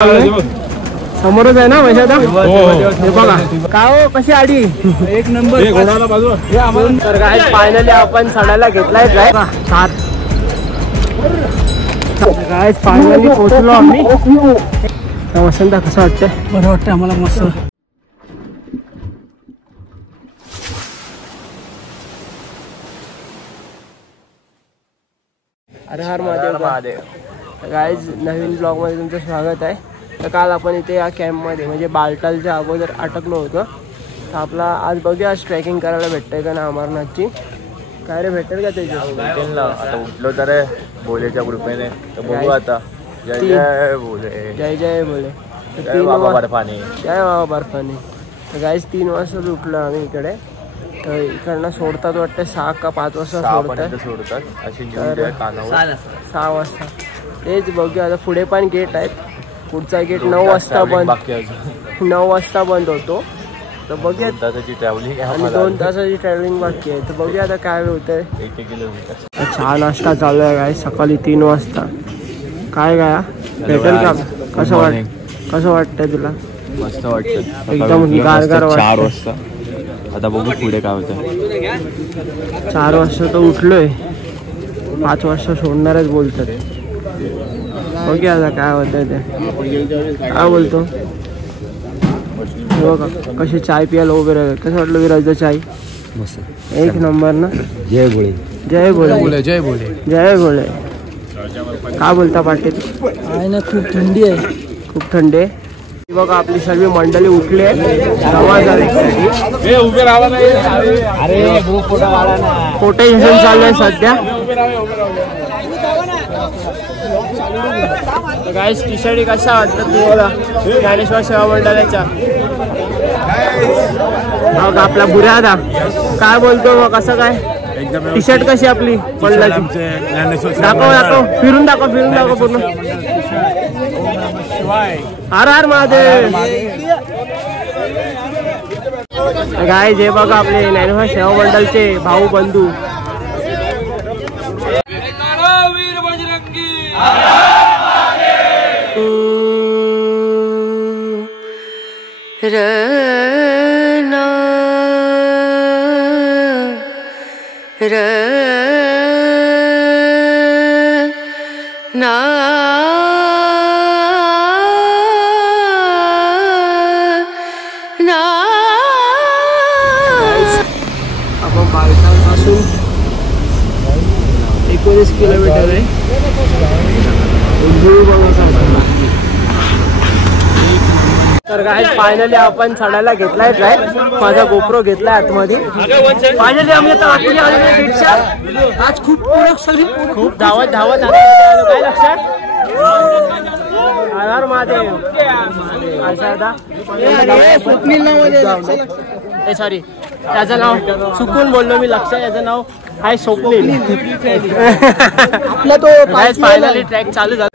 समोरच आहे ना वैशादा. हे बघा का हो कशी आडी एक नंबर. तर काय फायनली आपण चढायला घेतलाय काय काय फायनली पोहोचलो आम्ही. वसंत कसं वाटतंय? बरं वाटतंय आम्हाला मस्त. हर हर महादेव. गाईज नवीन ब्लॉग मध्ये तुमचं स्वागत आहे. तर काल आपण इथे या कॅम्पमध्ये म्हणजे बालटालच्या अगोदर अटकलो होतो. तर आपला आज बघूया आज ट्रेकिंग करायला भेटतंय का ना अमरनाथची. काय रे भेटेल का त्याची? भेटेल ना. आता उठलो तर बोलेच्या कृपेने तर बघू आता. जय जय बोले. जय जय बोले. जय बाबा बर्फाने. जय बाबा बर्फाने. तर गाईज 3 वाजता उठलो आम्ही इकडे. तर इकडनं सोडतात वाटतं 6 का 5 वाजता सोडतात अशी. 6 वाजता तेच बघूया. आता पुढे पण गेट आहेत. पुढचा गेट 9 वाजता बंद. 9 वाजता बंद होतो. तर बघूया 2 तासाची ट्रॅव्हलिंग आणि 2 तासाची ट्रॅव्हलिंग बाकी आहे. तर बघूया आता काय होतंय. 1 किलोमीटर. चहा नाश्ता चालू आहे काय सकाळी 3 वाजता. काय काय भेटेल का? कसं वाटतंय तुला? मस्त वाटतं एकदम गारगार वाटतं. 4 वाजता. आता बघू पुढे काय होतं. 4 वाजता तर उठलोय. 5 वाजता सोडणारच बोलतात. बघूया आता काय होतंय ते. काय बोलतो बघा कशी चाय पियाला उभे राहिले. कसं वाटलं विराजचं चाय? मस्त एक नंबर ना. जय भोळे. जय भोळे. जय भोळे. जय भोळे. काय बोलता पाटील? आहे ना खूप थंडी आहे. खूप थंडी आहे. बघा आपली सर्व मंडळी उठली आहे. फोटो इन्सिडेंट चालू आहे सध्या. गाईस टी शर्ट कशा वाटतात तुम्हाला ज्ञानेश्वर सेवा मंडळाच्या? आपला बुरादा काय बोलतो मग कसं काय? टी शर्ट कशी आपली मंडळाची? दाखव फिरून दाखव पूर्ण. हर हर महादेव. गाय जे बघा आपले ज्ञानेश्वर सेवा मंडळचे भाऊ बंधू. आपण बालटापासून 19 किलोमीटर आहे. तर काय फायनली आपण चढायला घेतलाय काय. माझा गोप्रो घेतलाय आतमध्ये. फायनली आम्ही आता आतमध्ये आलेलो गेटच्या. आज खूप धावत आलो. काय लक्षात? हर महादेव. स्वप्नील नाव सॉरी त्याचं नाव चुकून बोललो मी. लक्षात याचं नाव आहे स्वप्नील. आपला तो फायनली ट्रॅक चालू झाला.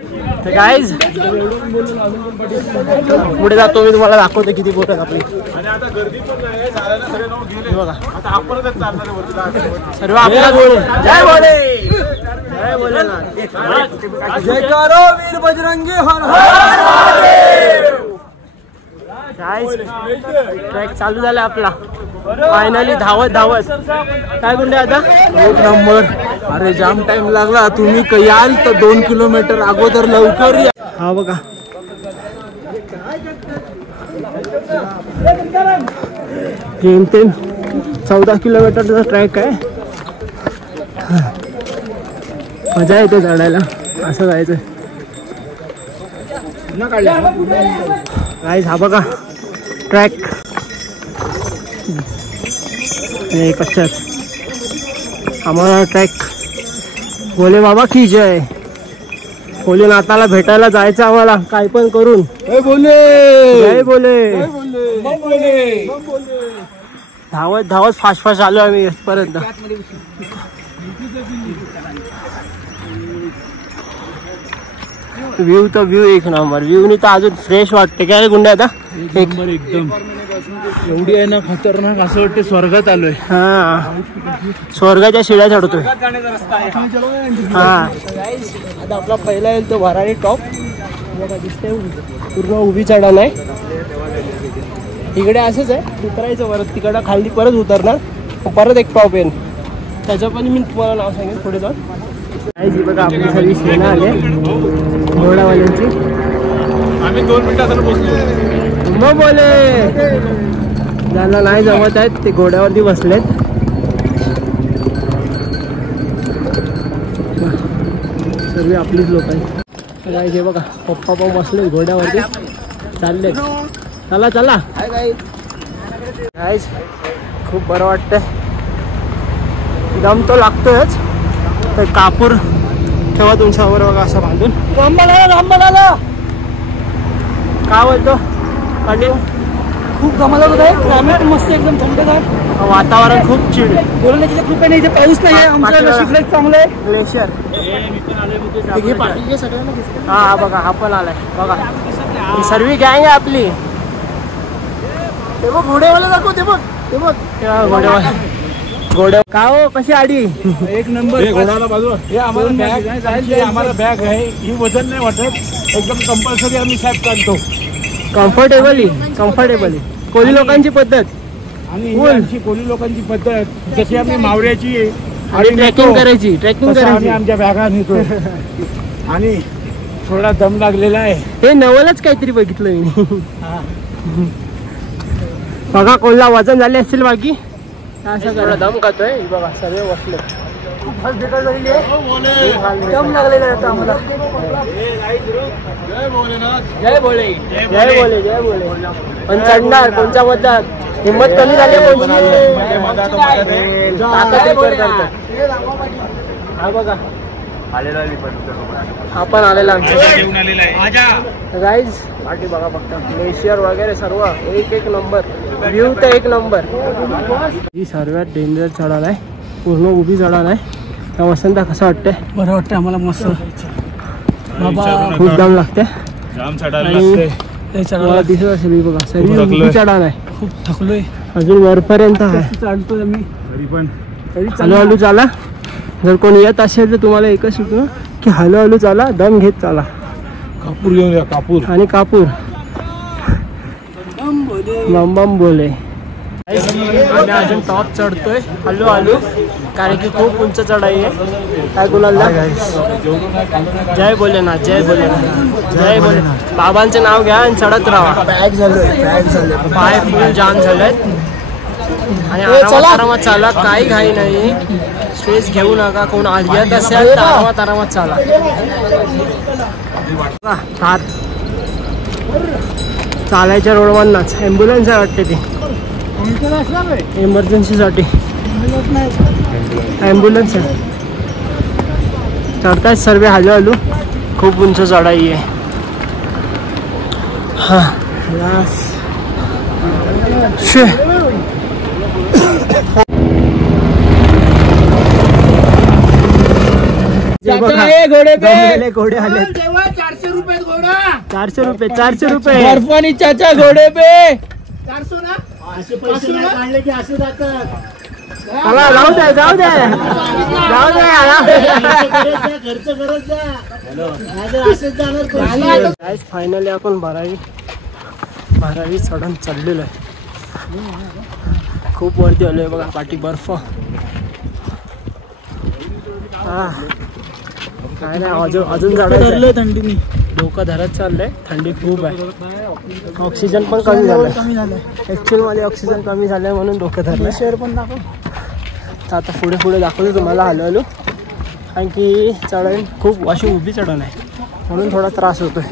गाईज पुढे जातो मी तुम्हाला दाखवतो किती बोलतात आपली. बघा सर्व आपला बोल. जय बोले. जय बोले ना. जयकारो वीर बजरंगी हर हर. ट्रॅक चालू झाला आपला फायनली. धावत काय गुंडे आता 1 नंबर. अरे जाम टाइम लागला. तुम्ही याल तर 2 किलोमीटर अगोदर लवकर या. हा बघा जेमतेम 14 किलोमीटरचा ट्रॅक आहे. मजा येते चढायला. असं जायचं. गाईज हा बघा ट्रॅक. कशात आम्हाला ट्रॅक. भोले बाबा की जय. भोलेनाथाला भेटायला जायचं आम्हाला काय पण करून. जय बोले. धावत फास्ट आलो आम्ही इथपर्यंत. व्ह्यू एक नंबर. व्ह्यूनी तर अजून फ्रेश वाटते. काय गुंडे आता एकदम एवढी आहे ना खतरनाक. असं वाटतं स्वर्गात आलोय. हा स्वर्गाच्या शिड्या चढतोय. हा आता आपला पहिला येईल तो भरारी टॉप. बघा दिसतंय पूर्ण उभी चढण आहे. इकडे असंच आहे उतरायचं परत तिकडं खाली परत उतरणार परत एक टॉप येईल त्याचं पण मी तुम्हाला नाव सांगेन पुढे जाऊन. जी बघा आपली सर्विस येणं आले घोडावाल्यांची. आम्ही 2 मिनिटात पोहोचलो. मग बोले ज्यांना नाही जमत आहेत ते घोड्यावरती बसलेत. सर्व आपलीच लोक आहेत. हे बघा पप्पा पण बसले घोड्यावरती चालले. चला चला गाईज खूप बरं वाटतंय. दम तो लागतोयच. तर कापूर ठेवा तुमच्यावर बघा असं बांधून. रामबाला काय बोलतो पाटील खूप कमाल होत आहे. क्लायमेट मस्त एकदम थंडगार वातावरण खूप चिड. बोलण्याची कृपेने इथे पाऊस नाही आहे. आमचं नशीब चांगलं आहे. ग्लेशियर हा बघा हा पण आलाय बघा. ही सर्व गँग आहे आपली. ते बघ घोडेवाला दाखव. ते बघ घोडेवाला घोडे का हो कशी आडी एक नंबर. घोडाला बाजूला हे आम्हाला बॅग आहे. ही वजन नाही वाटत. एकदम कंपल्सरी आम्ही साहेब काढतो. कम्फर्टेबली कोली लोकांची पद्धत आणि कोली लोकांची पद्धत जशी आम्ही मावऱ्याची आणि ट्रेकिंग करायची आमच्या बॅगा नेतो. आणि थोडा दम लागलेला आहे. हे नवलच काहीतरी बघितलं मी. बघा कोल्हा वजन झाले असतील बाकी असं करा. दम खातोय बघा सर्व बसले. खूप फास्ट बेकार झालेली आहे. दम लागलेला आहे आम्हाला. जय बोले जय बोले जय बोले. पण चढणार कोणच्या बद्दल हिंमत कमी झाली हा बघा हा पण आलेला आमच्या गाईज. पाठी बघा फक्त ग्लेशियर वगैरे सर्व एक नंबर. व्ह्यू तर एक नंबर. ही सर्वात डेंजर चढाण आहे. पूर्ण उभी चढाण आहे. त्या वसंत कसं वाटतंय? बरं वाटतं आम्हाला मस्त. बाबा खूप दम लागते. मला दिसत असेल बघा सर्व उभी चढाण आहे. खूप थकलोय अजून वरपर्यंत आहे. चढतोय आम्ही हळूहळू चाला. जर कोणी येत असेल तर तुम्हाला एकच सुचतो की हळूहळू चाला. दम घेत चाला. कापूर घेऊन या. कापूर आणि कापूर बम बम बोले. आम्ही अजून टॉप चढतोय हळूहळू कारण की खूप उंच चढाई आहे. काय गुलाला जय भोलेनाथ जय भोलेनाथ जय भोलेनाथ. बाबांचे नाव घ्या आणि चढत राहा. बॅग झालोय पाय फुल जाम झालेत. आणि आरामात चाला. काही घाई नाही. स्ट्रेस घेऊ नका. कोण येत असेल तर आरामात चाला. चालायच्या रोडवरनाच ॲम्ब्युलन्स आहे वाटते ती इमर्जन्सीसाठी. ॲम्ब्युलन्स आहे. चढतायत सर्व हळूहळू. खूप उंच चढाई आहे. हां घोडे आले. 400 रुपये बर्फानी चाचा घोडे पे 400 ना. जाऊ द्या फायनली आपण 12वी चढून चाललेलो आहे. खूप वरती आलोय बघा. पाठी बर्फ. हा काय नाही अजून चढायचं. थंडीने डोकं धरत चाललंय. थंडी खूप आहे. ऑक्सिजन पण कमी झालं. ॲक्च्युअल मध्ये ऑक्सिजन कमी झालंय म्हणून डोकं धरलं. शेअर पण दाखव. तर आता पुढे दाखवतो तुम्हाला हळूहळू. कारण की चढण खूप अशी उभी चढण आहे म्हणून थोडा त्रास होतोय.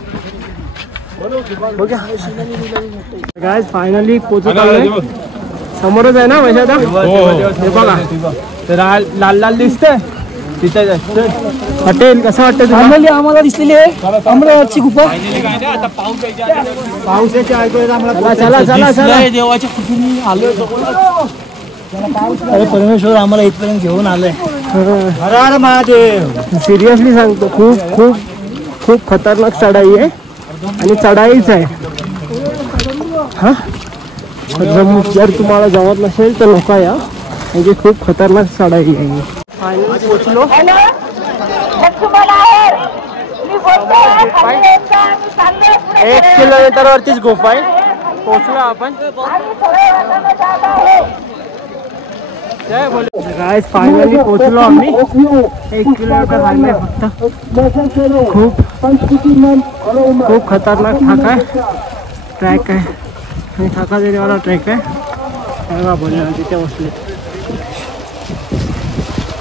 गाइस फायनली पोहोचत आलोय. समोरच आहे ना वैशादा. हे बघा ते लाल दिसतंय तिथे. हॉटेल कसं वाटतं तुम्हाला? आम्हाला दिसलेली आहे अमरावतीची गुफा. पावसाची चला देवाच्या कुठून आलोय. अरे परमेश्वर आम्हाला इथपर्यंत घेऊन आलंय. हर हर महादेव. सिरियसली सांगतो खूप खूप खूप खतरनाक चढाई आहे आणि चढाईच आहे. हा जर तुम्हाला जमत नसेल तर नका या. म्हणजे खूप खतरनाक चढाई आहे. फायनली पोचलो. 1 किलोमीटर वरतीच गुफा आहे. पोहोचलो आपण. गाइस फायनली पोहोचलो आम्ही. 1 किलोमीटर राहिलंय फक्त. खूप खतरनाक ठाक आहे ट्रॅक आहे आणि ठाका देण्यावाला ट्रॅक आहे. बघा बोलले तिथे बसले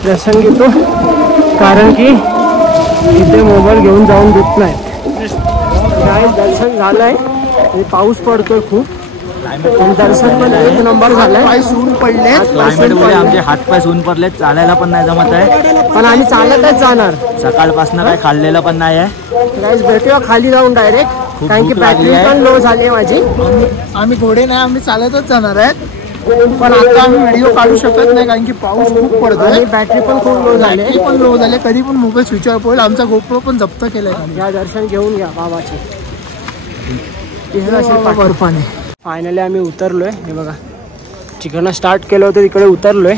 दर्शन घेतो कारण की इथे मोबाईल घेऊन जाऊन देत नाही. काय दर्शन झालंय आणि पाऊस पडतोय खूप. दर्शन पण 1 नंबर झालाय. पाय सून पडले. आमचे हात पाय सून पडले. चालायला पण नाही जमत आहे. पण आम्ही चालतच जाणार. सकाळपासून काय खाल्लेलं पण नाही आहे. गाइस भेटूया खाली जाऊन डायरेक्ट कारण की बॅटरी पण लो झाली आहे माझी. आम्ही घोडे नाही आम्ही चालतच जाणार आहेत. पण आता आम्ही व्हिडिओ काढू शकत नाही कारण की पाऊस खूप पडतो आणि बॅटरी पण खूप लो झाली. कधी पण मोबाईल स्विच ऑफ होईल. आमचा गोप्रो पण जप्त केलाय. या दर्शन घेऊन घ्या बाबाचे. बर्फाने फायनली आम्ही उतरलोय. हे बघा चिकन स्टार्ट केलं होतं तिकडे उतरलोय.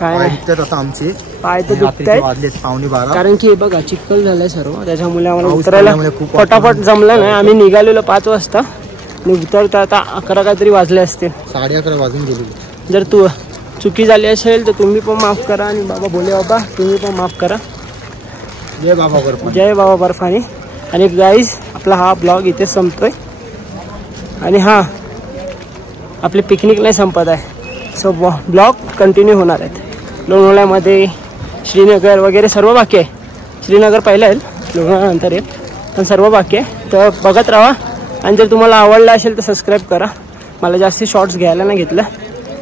काय नाही आता आमचे पाय तर दुखतायत 11:15 कारण की हे बघा चिखल झालंय सर्व. त्याच्यामुळे आम्हाला उतरायला फटाफट जमलं नाही. आम्ही निघालेलो 5 वाजता आणि उतरता आता 11 काहीतरी वाजले असतील. 11:30 वाजून गेले. जर तू चुकी झाली असेल तर तुम्ही पण माफ करा आणि बाबा बोले बाबा तुम्ही पण माफ करा. जय बाबा बर्फानी. जय बाबा बर्फानी. आणि गाईज आपला हा ब्लॉग इथे संपतोय. आणि हां आपली पिकनिक नाही संपत आहे. सो ब्लॉग कंटिन्यू होणार आहेत. लोणावळ्यामध्ये श्रीनगर वगैरे सर्व बाकी आहे. श्रीनगर पहिलं येईल लोणावळ्यानंतर येईल पण सर्व बाकी आहे. तर बघत राहा आणि जर तुम्हाला आवडलं असेल तर सबस्क्राईब करा. मला जास्त शॉर्ट्स घ्यायला नाही घेतलं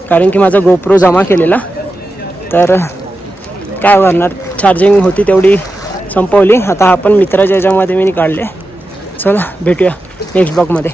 कारण की माझा गोप्रो जमा केलेला. तर काय करणार चार्जिंग होती तेवढी संपवली. आता आपण मित्राच्या याच्यामध्ये मी काढले. चला भेटूया नेक्स्ट ब्लॉगमध्ये.